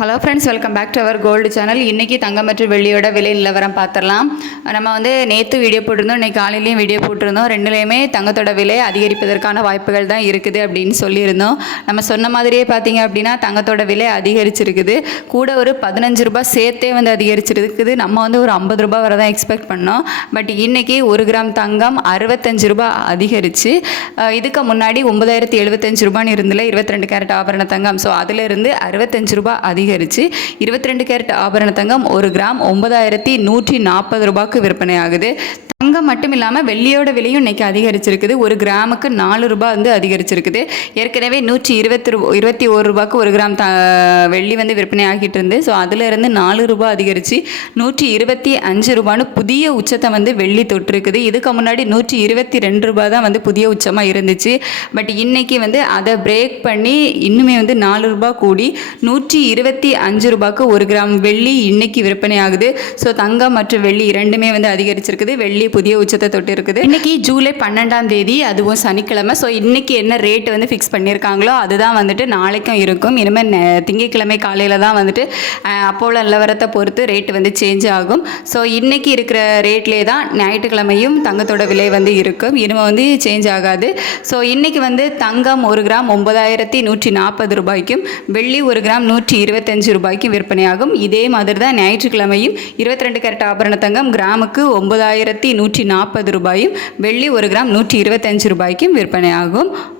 Hello friends welcome back to our gold channel இன்றைக்கி தங்கம் மற்றும் வெள்ளியோட விலை நிலவரம் பார்த்துடலாம். நம்ம வந்து நேற்று வீடியோ போட்டிருந்தோம் இன்றைக்கி காலையிலையும் வீடியோ போட்டிருந்தோம். ரெண்டுலேயுமே தங்கத்தோட விலை அதிகரிப்பதற்கான வாய்ப்புகள் தான் இருக்குது அப்படின்னு சொல்லியிருந்தோம். நம்ம சொன்ன மாதிரியே பார்த்தீங்க அப்படின்னா தங்கத்தோட விலை அதிகரிச்சிருக்குது. கூட ஒரு பதினஞ்சு ரூபாய் சேர்த்தே வந்து அதிகரிச்சிருக்குது. நம்ம வந்து ஒரு ஐம்பது ரூபா வரை தான் எக்ஸ்பெக்ட் பண்ணோம். பட் இன்றைக்கி ஒரு கிராம் தங்கம் அறுபத்தஞ்சு ரூபா அதிகரித்து இதுக்கு முன்னாடி ஒன்பதாயிரத்தி எழுபத்தஞ்சு ரூபான்னு இருந்தில்ல இருபத்தி ரெண்டு கேரட் ஆபரண தங்கம். ஸோ அதிலிருந்து அறுபத்தஞ்சு ரூபா அதிக அதிகரித்து இருபத்தி ரெண்டு கேரட் ஆபரண தங்கம் ஒரு கிராம் ஒன்பதாயிரத்தி நூற்றி நாற்பது ரூபாய்க்கு விற்பனை ஆகுது தங்கம் மட்டும் இல்லாமல் வெள்ளியோட விலையும் இன்றைக்கி அதிகரிச்சிருக்குது. ஒரு கிராமுக்கு நாலு ரூபாய் வந்து அதிகரிச்சிருக்குது. ஏற்கனவே நூற்றி இருபத்தி ரூ இருபத்தி ஒரு ரூபாய்க்கு ஒரு கிராம் த வெள்ளி வந்து விற்பனை ஆகிட்டு இருந்து. ஸோ அதிலிருந்து நாலு ரூபாய் அதிகரித்து நூற்றி இருபத்தி அஞ்சு ரூபான்னு புதிய உச்சத்தை வந்து வெள்ளி தொட்டிருக்குது. இதுக்கு முன்னாடி நூற்றி இருபத்தி ரெண்டு ரூபாய் தான் வந்து புதிய உச்சமாக இருந்துச்சு. பட் இன்னைக்கு வந்து அதை பிரேக் பண்ணி இன்னுமே வந்து நாலு ரூபாய் கூடி நூற்றி இருபத்தி அஞ்சு ரூபாய்க்கு ஒரு கிராம் வெள்ளி இன்னைக்கு விற்பனை ஆகுது. ஸோ தங்கம் மற்றும் வெள்ளி இரண்டுமே வந்து அதிகரிச்சிருக்குது. வெள்ளி புதிய உச்சத்தை தொட்டு இருக்குது. இன்னைக்கு ஜூலை பன்னெண்டாம் தேதி அதுவும் சனிக்கிழமை. ஸோ இன்னைக்கு என்ன ரேட் வந்து ஃபிக்ஸ் பண்ணியிருக்காங்களோ அதுதான் வந்துட்டு நாளைக்கும் இருக்கும். இனிமேல் நெ- திங்கட்கிழமை காலையில் தான் வந்துட்டு அப்போல நிலவரத்தை பொறுத்து ரேட் வந்து சேஞ்ச் ஆகும். ஸோ இன்னைக்கு இருக்கிற ரேட்லேயே தான் ஞாயிற்றுக்கிழமையும் தங்கத்தோட விலை வந்து இருக்கும். இனிமே வந்து சேஞ்ச் ஆகாது. ஸோ இன்னைக்கு வந்து தங்கம் ஒரு கிராம் ஒன்பதாயிரத்தி நூற்றி நாற்பது ரூபாய்க்கும் வெள்ளி ஒரு கிராம் நூற்றி இருபத்தஞ்சு ரூபாய்க்கும் விற்பனையாகும். இதே மாதிரி தான் ஞாயிற்றுக்கிழமையும் இருபத்தி ரெண்டு கேரட் ஆபரண தங்கம் கிராமுக்கு ஒன்பதாயிரத்தி நூற்றி நாற்பது ரூபாயும் வெள்ளி ஒரு கிராம் நூற்றி இருபத்தஞ்சு ரூபாய்க்கும் விற்பனையாகும்.